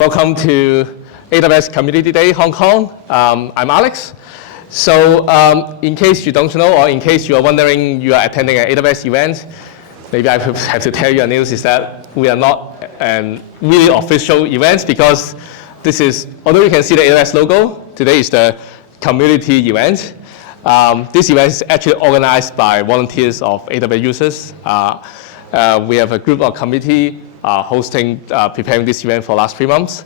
Welcome to AWS Community Day Hong Kong. I'm Alex. So in case you don't know, or in case you are wondering you are attending an AWS event, maybe I have to tell you a news is that we are not a really official event because this is, although you can see the AWS logo, today is the community event. This event is actually organized by volunteers of AWS users. We have a group or committee preparing this event for the last 3 months.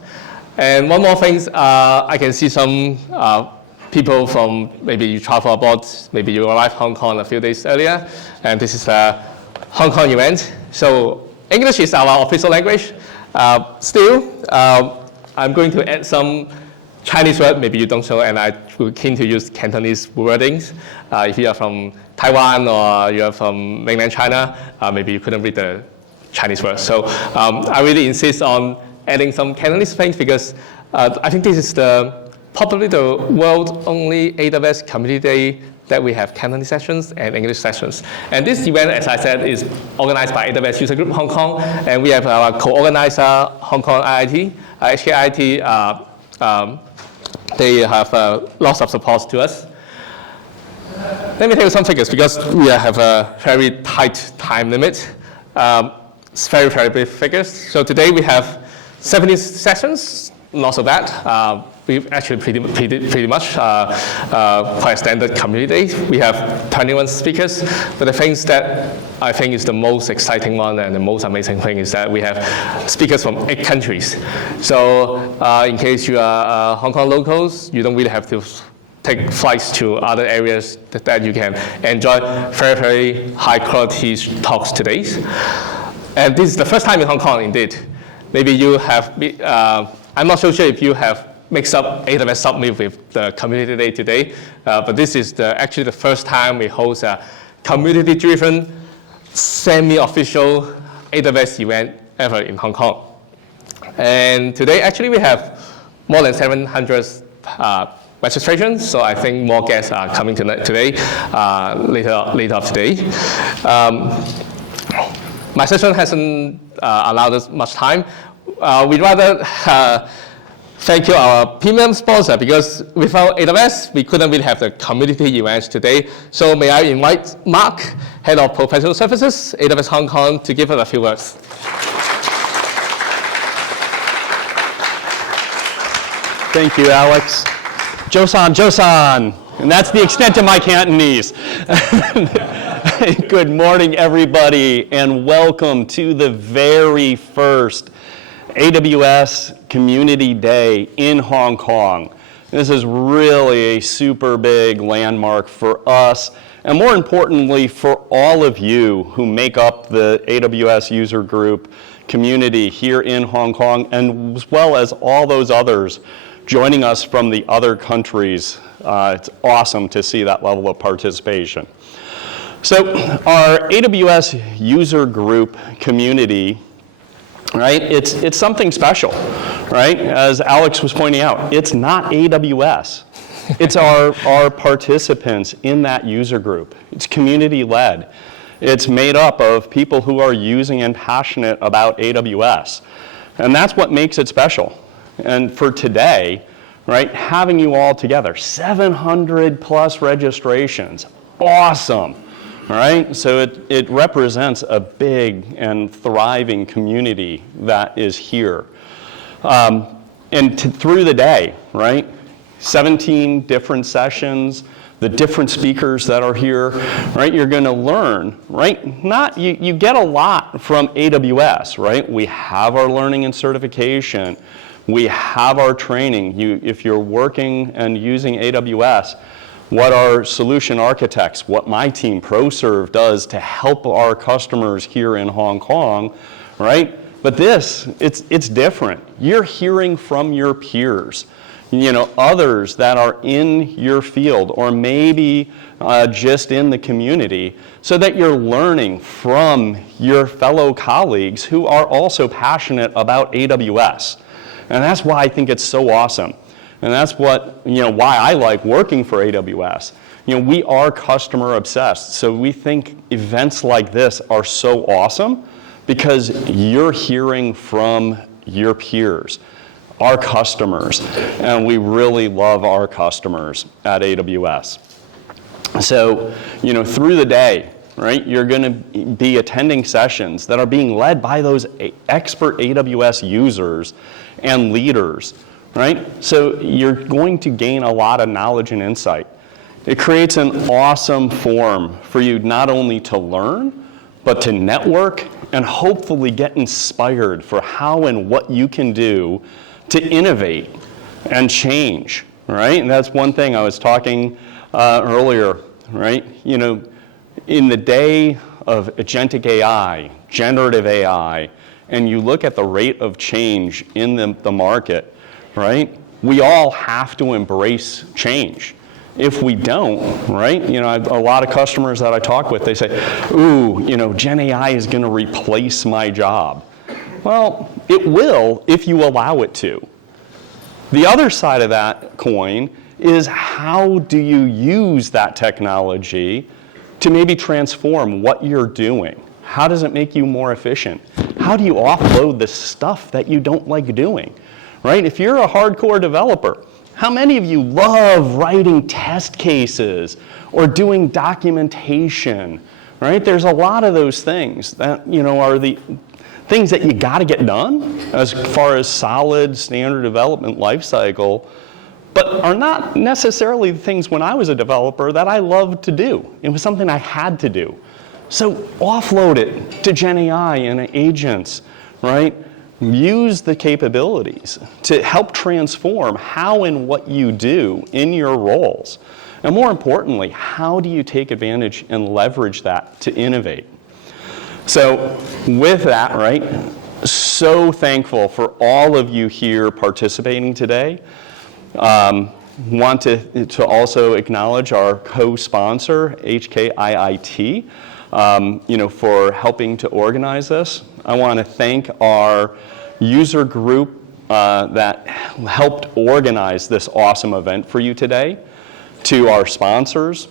And one more thing, I can see some people from, maybe you travel abroad, maybe you arrived Hong Kong a few days earlier, and this is a Hong Kong event. So English is our official language. Still, I'm going to add some Chinese word, maybe you don't know, and I'm keen to use Cantonese wordings. If you are from Taiwan or you are from mainland China, maybe you couldn't read the Chinese words. So I really insist on adding some Cantonese things because I think this is probably the world's only AWS Community Day that we have Cantonese sessions and English sessions. And this event, as I said, is organized by AWS User Group Hong Kong, and we have our co-organizer, Hong Kong IIT, HKIIT. They have lots of support to us. Let me tell you some figures because we have a very tight time limit. It's very, very big figures. So today we have 70 sessions, not so bad. We've actually pretty much quite a standard community day. We have 21 speakers, but the things that I think is the most exciting one and the most amazing thing is that we have speakers from 8 countries. So in case you are Hong Kong locals, you don't really have to take flights to other areas that you can enjoy very, very high quality talks today. And this is the first time in Hong Kong, indeed. Maybe you have, I'm not so sure if you have mixed up AWS Summit with the Community Day today, but this is actually the first time we host a community-driven, semi-official AWS event ever in Hong Kong. And today, actually, we have more than 700 registrations, so I think more guests are coming today, later today. My session hasn't allowed us much time. We'd rather thank you, our premium sponsor, because without AWS, we couldn't really have the community events today. So may I invite Mark, Head of Professional Services, AWS Hong Kong, to give us a few words. Thank you, Alex. Josan. And that's the extent of my Cantonese. Good morning, everybody, and welcome to the very first AWS Community Day in Hong Kong. This is really a super big landmark for us, and more importantly, for all of you who make up the AWS user group community here in Hong Kong, and as well as all those others joining us from the other countries. It's awesome to see that level of participation. So our AWS user group community, right, it's something special, right? As Alex was pointing out, it's not AWS. It's our participants in that user group. It's community-led. It's made up of people who are using and passionate about AWS. And that's what makes it special. And for today, right, having you all together, 700 plus registrations, awesome. All right, so it represents a big and thriving community that is here. Through the day, right, 17 different sessions, the different speakers that are here, right, you're going to learn, right, you get a lot from AWS, right? We have our learning and certification. We have our training. If you're working and using AWS, what our solution architects, what my team, ProServe, does to help our customers here in Hong Kong, right? But it's different. You're hearing from your peers, others that are in your field or maybe just in the community, so that you're learning from your fellow colleagues who are also passionate about AWS. And that's why I think it's so awesome. And that's what, why I like working for AWS. We are customer obsessed. So we think events like this are so awesome because you're hearing from your peers. our customers. And we really love our customers at AWS. So, through the day, right, you're going to be attending sessions that are being led by those expert AWS users and leaders, right? So you're going to gain a lot of knowledge and insight. It creates an awesome forum for you not only to learn, but to network and hopefully get inspired for how and what you can do to innovate and change, right? And that's one thing I was talking earlier, right? In the day of agentic AI, generative AI, and you look at the rate of change in the market, right? We all have to embrace change. If we don't, right? A lot of customers that I talk with, they say, ooh, Gen AI is going to replace my job. Well, it will if you allow it to. The other side of that coin is how do you use that technology to maybe transform what you're doing? How does it make you more efficient? How do you offload the stuff that you don't like doing, right? If you're a hardcore developer, how many of you love writing test cases or doing documentation, right? There's a lot of those things that, are the things that you got to get done as far as solid standard development lifecycle, but are not necessarily the things when I was a developer that I loved to do. It was something I had to do. So offload it to Gen AI and agents, right? Use the capabilities to help transform how and what you do in your roles. And more importantly, how do you take advantage and leverage that to innovate? So with that, right, so thankful for all of you here participating today. Want to also acknowledge our co-sponsor, HKIIT, for helping to organize this. I want to thank our user group that helped organize this awesome event for you today, to our sponsors,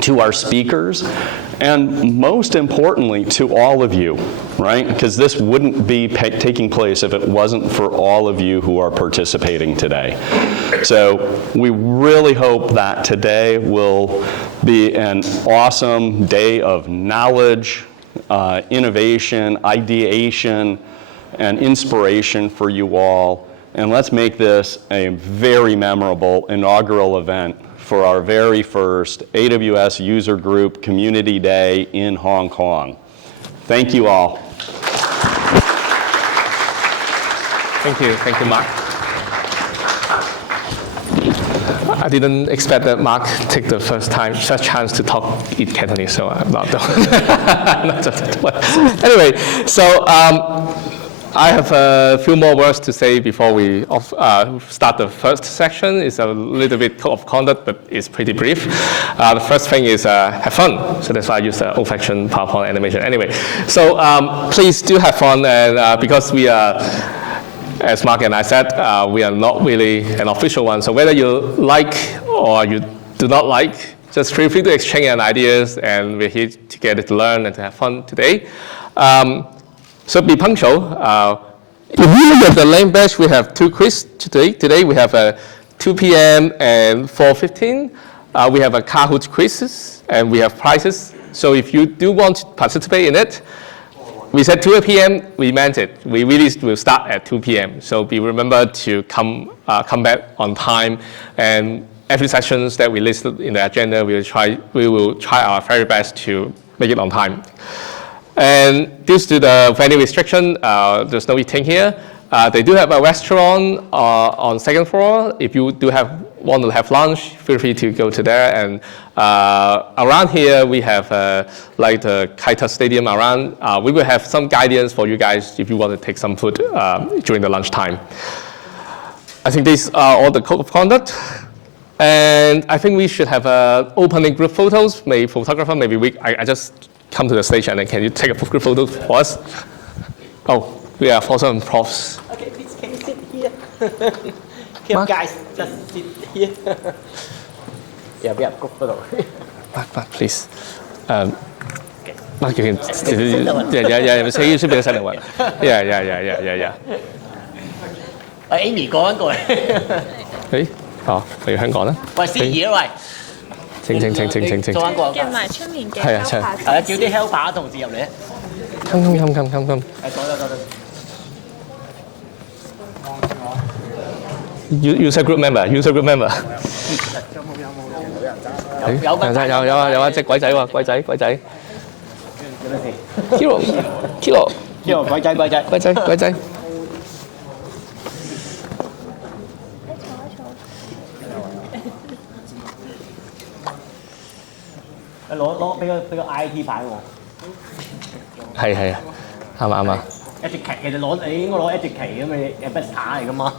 to our speakers, and most importantly, to all of you, right? Because this wouldn't be taking place if it wasn't for all of you who are participating today. So we really hope that today will be an awesome day of knowledge, innovation, ideation, and inspiration for you all. And let's make this a very memorable inaugural event for our very first AWS User Group Community Day in Hong Kong. Thank you all. Thank you, Mark. I didn't expect that Mark take the first chance to talk in Cantonese, so I'm not Anyway, so I have a few more words to say before we start the first section. It's a little bit code of conduct, but it's pretty brief. The first thing is have fun. So that's why I use the old-fashioned PowerPoint animation. Anyway, so please do have fun, and because we are, as Mark and I said, we are not really an official one. So whether you like or you do not like, just feel free to exchange ideas, and we're here together to learn and to have fun today. So be punctual. If you look at the name badge, we have two quizzes today. Today we have a 2 p.m. and 4:15. We have a Kahoot quizzes, and we have prizes. So if you do want to participate in it, we said 2 p.m., we meant it. We really will start at 2 p.m. So be remember to come back on time. And every sessions that we listed in the agenda, we will try our very best to make it on time. And due to the venue restriction, there's no eating here. They do have a restaurant on second floor. If you do want to have lunch, feel free to go to there. And around here, we have like the HKIIT Stadium around. We will have some guidance for you guys if you want to take some food during the lunchtime. I think these are all the code of conduct. And I think we should have opening group photos. Maybe photographer, maybe I just come to the stage, and then can you take a group photo for us? Oh, we are for some profs. Okay, please, can you sit here? Here, guys, just sit here. Yeah, we have group photo. Mark, please. Mark, you can. Yeah. So you should be the second one. Yeah. Amy 過緊過嚟。誒，哦，嚟香港啦。喂，司儀啊喂。請。做緊過。叫埋出面嘅係啊 helper 係啊，叫啲 helper 同事入嚟啊。Come。走。User group member。有有啊，隻鬼仔喎，鬼仔。Kilo。呢個鬼仔。攞俾個 IT 牌我。係啊，啱啊。一隻旗其實你應該攞一隻旗咁，你係 best 嚟噶嘛。